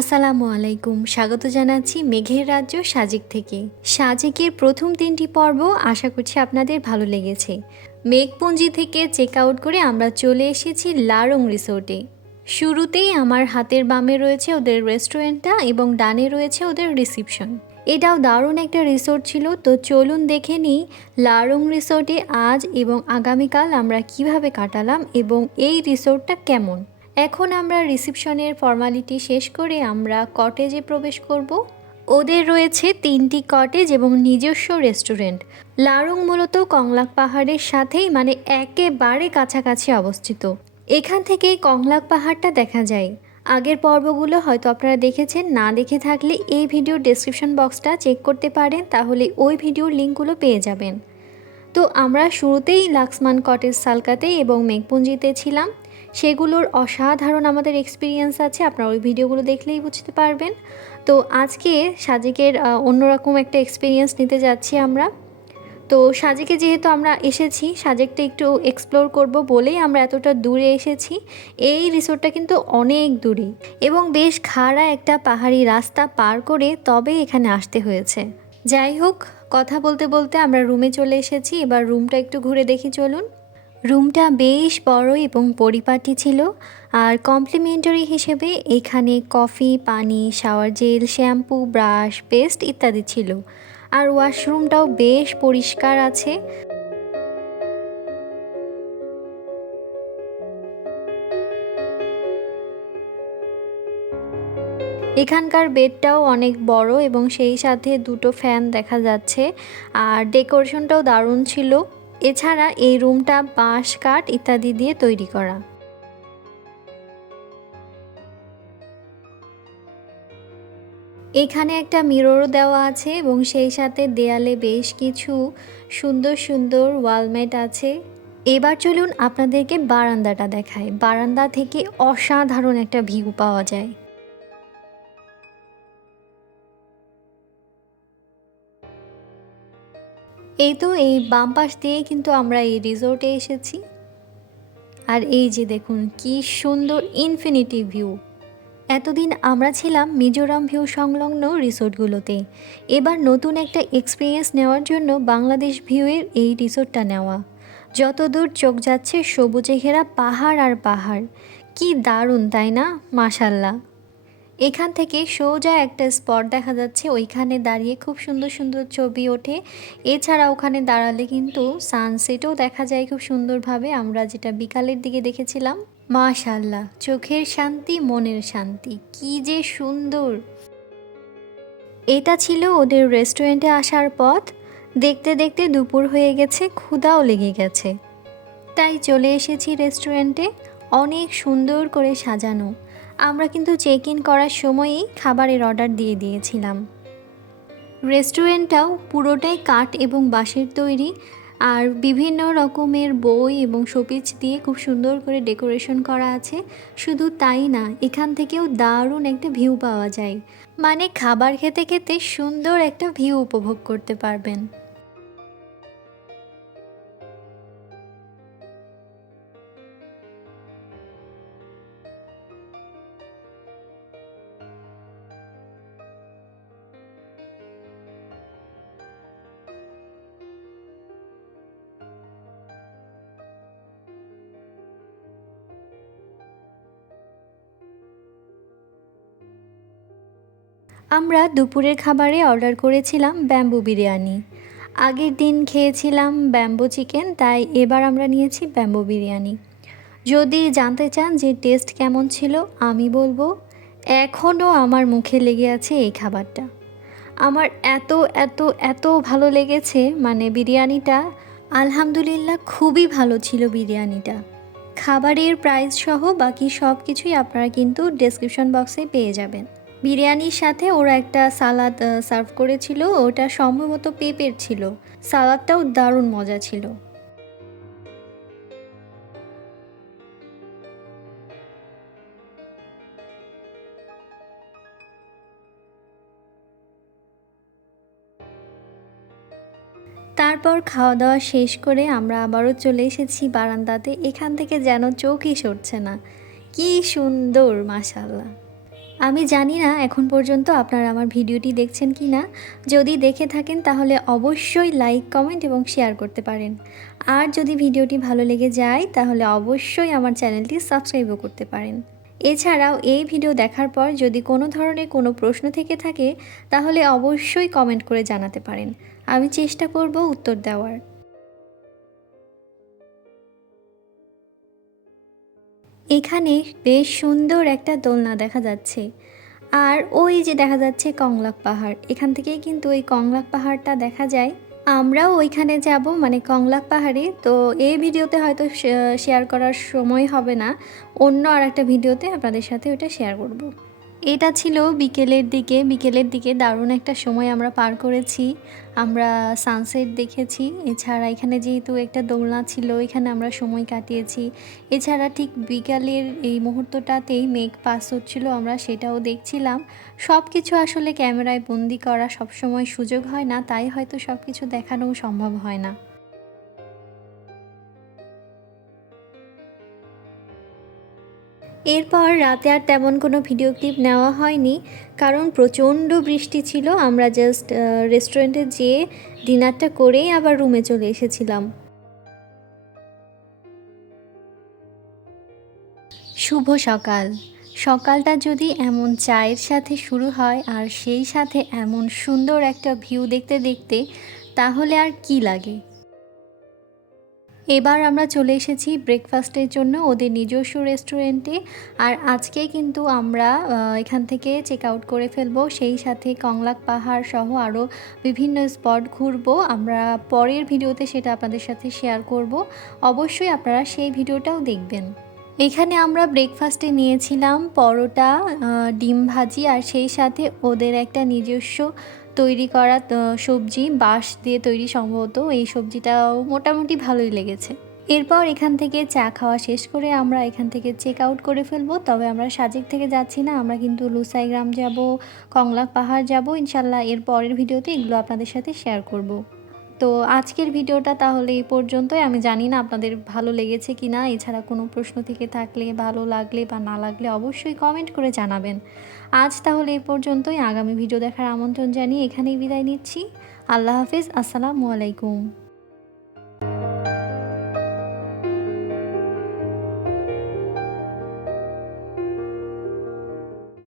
আসসালামু আলাইকুম। স্বাগত জানাচ্ছি মেঘের রাজ্য সাজিক থেকে। সাজিকের প্রথম তিনটি পর্ব আশা করছি আপনাদের ভালো লেগেছে। মেঘপুঞ্জি থেকে চেক আউট করে আমরা চলে এসেছি লারং রিসোর্টে। শুরুতেই আমার হাতের বামে রয়েছে ওদের রেস্টুরেন্টটা এবং ডানে রয়েছে ওদের রিসিপশন। এটাও দারুণ একটা রিসোর্ট ছিল, তো চলুন দেখে নিই লারং রিসোর্টে আজ এবং আগামীকাল আমরা কীভাবে কাটালাম এবং এই রিসোর্টটা কেমন। এখন আমরা রিসিপশনের ফর্মালিটি শেষ করে আমরা কটেজে প্রবেশ করব। ওদের রয়েছে তিনটি কটেজ এবং নিজস্ব রেস্টুরেন্ট লারুং মূলত কংলাক পাহাড়ের সাথেই মানে একেবারে কাছাকাছি অবস্থিত। এখান থেকেই কংলাক পাহাড়টা দেখা যায়। আগের পর্বগুলো হয়তো আপনারা দেখেছেন, না দেখে থাকলে এই ভিডিওর ডেসক্রিপশন বক্সটা চেক করতে পারেন, তাহলে ওই ভিডিওর লিঙ্কগুলো পেয়ে যাবেন। তো আমরা শুরুতেই লাক্সমান কটেজ সালকাতে এবং মেঘপুঞ্জিতে ছিলাম। সেগুলোর অসাধারণ আমাদের এক্সপিরিয়েন্স আছে। আপনারা ওই ভিডিওগুলো দেখলেই বুঝতে পারবেন। তো আজকে সাজিকের অন্যরকম একটা এক্সপিরিয়েন্স নিতে যাচ্ছি আমরা। তো সাজেকে যেহেতু আমরা এসেছি, সাজেকটা একটু এক্সপ্লোর করব বলেই আমরা এতটা দূরে এসেছি। এই রিসোর্টটা কিন্তু অনেক দূরে এবং বেশ খাড়া একটা পাহাড়ি রাস্তা পার করে তবে এখানে আসতে হয়েছে। যাই হোক, কথা বলতে বলতে আমরা রুমে চলে এসেছি। এবার রুমটা একটু ঘুরে দেখি, চলুন। রুমটা বেশ বড় এবং পরিপাটি ছিল। আর কমপ্লিমেন্টারি হিসেবে এখানে কফি, পানি, shower gel, shampoo, brush, paste ইত্যাদি ছিল। আর ওয়াশরুমটাও বেশ পরিষ্কার আছে। এখানকার বেডটাও অনেক বড় এবং সেই সাথে দুটো ফ্যান দেখা যাচ্ছে। আর ডেকোরেশনটাও দারুণ ছিল। এছাড়া এই রুমটা বাঁশ, কাঠ ইত্যাদি দিয়ে তৈরি করা। এখানে একটা মিররও দেওয়া আছে এবং সেই সাথে দেয়ালে বেশ কিছু সুন্দর সুন্দর ওয়ালমেট আছে। এবার চলুন আপনাদেরকে বারান্দাটা দেখায় বারান্দা থেকে অসাধারণ একটা ভিউ পাওয়া যায়। এই তো এই বাম পাশ দিয়ে কিন্তু আমরা এই রিসোর্টে এসেছি। আর এই যে দেখুন, কি সুন্দর ইনফিনিটি ভিউ এতদিন আমরা ছিলাম মিজোরাম ভিউ সংলগ্ন রিসোর্টগুলোতে এবার নতুন একটা এক্সপিরিয়েন্স নেওয়ার জন্য বাংলাদেশ ভিউয়ের এই রিসোর্টটা নেওয়া। যতদূর চোখ যাচ্ছে সবুজে ঘেরা পাহাড় আর পাহাড়। কি দারুণ, তাই না? মাশাল্লাহ এখান থেকে সোজা একটা স্পট দেখা যাচ্ছে। ওইখানে দাঁড়িয়ে খুব সুন্দর সুন্দর ছবি ওঠে। এছাড়া ওখানে দাঁড়ালে কিন্তু সানসেটও দেখা যায় খুব সুন্দরভাবে। আমরা যেটা বিকালের দিকে দেখেছিলাম মাশাল্লাহ চোখের শান্তি, মনের শান্তি, কি যে সুন্দর। এটা ছিল ওদের রেস্টুরেন্টে আসার পথ। দেখতে দেখতে দুপুর হয়ে গেছে ক্ষুদাও লেগে গেছে। তাই চলে এসেছি রেস্টুরেন্টে অনেক সুন্দর করে সাজানো। আমরা কিন্তু চেক ইন করার সময়েই খাবারের অর্ডার দিয়ে দিয়েছিলাম। রেস্টুরেন্টটাও পুরোটাই কাঠ এবং বাঁশের তৈরি আর বিভিন্ন রকমের বই এবং শোপিচ দিয়ে খুব সুন্দর করে ডেকোরেশন করা আছে। শুধু তাই না, এখান থেকেও দারুণ একটা ভিউ পাওয়া যায়। মানে খাবার খেতে খেতে সুন্দর একটা ভিউ উপভোগ করতে পারবেন। আমরা দুপুরের খাবারে অর্ডার করেছিলাম ব্যাম্বু বিরিয়ানি। আগের দিন খেয়েছিলাম ব্যাম্বু চিকেন, তাই এবার আমরা নিয়েছি ব্যাম্বু বিরিয়ানি। যদি জানতে চান যে টেস্ট কেমন ছিল, আমি বলব, এখনও আমার মুখে লেগে আছে এই খাবারটা। আমার এত এত এত ভালো লেগেছে মানে বিরিয়ানিটা, আলহামদুলিল্লাহ খুবই ভালো ছিল বিরিয়ানিটা। খাবারের প্রাইস সহ বাকি সব কিছুই আপনারা কিন্তু ডেসক্রিপশন বক্সে পেয়ে যাবেন। বিরিয়ানির সাথে ওরা একটা সালাদ সার্ভ করেছিল। ওটা সম্ভবত পেঁপের ছিল। সালাদটাও দারুণ মজা ছিল। তারপর খাওয়া দাওয়া শেষ করে আমরা আবারও চলে এসেছি বারান্দাতে। এখান থেকে যেন চোখই সরছে না। কি সুন্দর মাশাল্লাহ আমি জানি না এখন পর্যন্ত আপনারা আমার ভিডিওটি দেখছেন কি না। যদি দেখে থাকেন তাহলে অবশ্যই লাইক, কমেন্ট এবং শেয়ার করতে পারেন। আর যদি ভিডিওটি ভালো লেগে যায় তাহলে অবশ্যই আমার চ্যানেলটি সাবস্ক্রাইবও করতে পারেন। এছাড়াও এই ভিডিও দেখার পর যদি কোনো ধরনের কোনো প্রশ্ন থেকে থাকে তাহলে অবশ্যই কমেন্ট করে জানাতে পারেন। আমি চেষ্টা করব উত্তর দেওয়ার। এখানে বেশ সুন্দর একটা দোলনা দেখা যাচ্ছে। আর ওই যে দেখা যাচ্ছে কংলাক পাহাড়, এখান থেকেই কিন্তু ওই কংলাক পাহাড়টা দেখা যায়। আমরাও ওইখানে যাব মানে কংলাক পাহাড়ে, তো এই ভিডিওতে হয়তো শেয়ার করার সময় হবে না। অন্য আর একটা ভিডিওতে আপনাদের সাথে ওটা শেয়ার করব। এটা ছিল বিকেলের দিকে। বিকেলের দিকে দারুণ একটা সময় আমরা পার করেছি। আমরা সানসেট দেখেছি। এছাড়া এখানে যেহেতু একটা দোলনা ছিল, এখানে আমরা সময় কাটিয়েছি। এছাড়া ঠিক বিকালের এই মুহূর্তটাতেই মেঘ পাস হচ্ছিল, আমরা সেটাও দেখছিলাম। সব কিছু আসলে ক্যামেরায় বন্দি করা সবসময় সুযোগ হয় না, তাই হয়তো সব কিছু দেখানোও সম্ভব হয় না। এরপর রাতে আর তেমন কোনো ভিডিও ক্লিপ নেওয়া হয়নি, কারণ প্রচণ্ড বৃষ্টি ছিল। আমরা জাস্ট রেস্টুরেন্টে যেয়ে ডিনারটা করেই আবার রুমে চলে এসেছিলাম। শুভ সকাল। সকালটা যদি এমন চায়ের সাথে শুরু হয় আর সেই সাথে এমন সুন্দর একটা ভিউ দেখতে দেখতে, তাহলে আর কি লাগে? এবার আমরা চলে এসেছি ব্রেকফাস্টের জন্য ওদের নিজস্ব রেস্টুরেন্টে আর আজকে কিন্তু আমরা এখান থেকে চেক আউট করে ফেলব। সেই সাথে কংলাক পাহাড় সহ আরও বিভিন্ন স্পট ঘুরবো। আমরা পরের ভিডিওতে সেটা আপনাদের সাথে শেয়ার করব। অবশ্যই আপনারা সেই ভিডিওটাও দেখবেন। এখানে আমরা ব্রেকফাস্টে নিয়েছিলাম পরোটা ডিম ভাজি, আর সেই সাথে ওদের একটা নিজস্ব তৈরি করা সবজি, বাঁশ দিয়ে তৈরি সম্ভবত। এই সবজিটাও মোটামুটি ভালোই লেগেছে। এরপর এখান থেকে চা খাওয়া শেষ করে আমরা এখান থেকে চেক আউট করে ফেলব। তবে আমরা সাজেক থেকে যাচ্ছি না, আমরা কিন্তু লুসাই গ্রাম যাব কংলাক পাহাড় যাব। ইনশাল্লাহ এর পরের ভিডিওতে এগুলো আপনাদের সাথে শেয়ার করব। তো আজকের ভিডিওটা তাহলে এই পর্যন্তই। আমি জানি না আপনাদের ভালো লেগেছে কি না এছাড়া কোনো প্রশ্ন থেকে থাকলে, ভালো লাগলে বা না লাগলে অবশ্যই কমেন্ট করে জানাবেন। আজ তাহলে এ পর্যন্তই। আগামী ভিডিও দেখার আমন্ত্রণ জানিয়ে এখানেই বিদায় নিচ্ছি। আল্লাহ হাফিজ। আসসালামু আলাইকুম।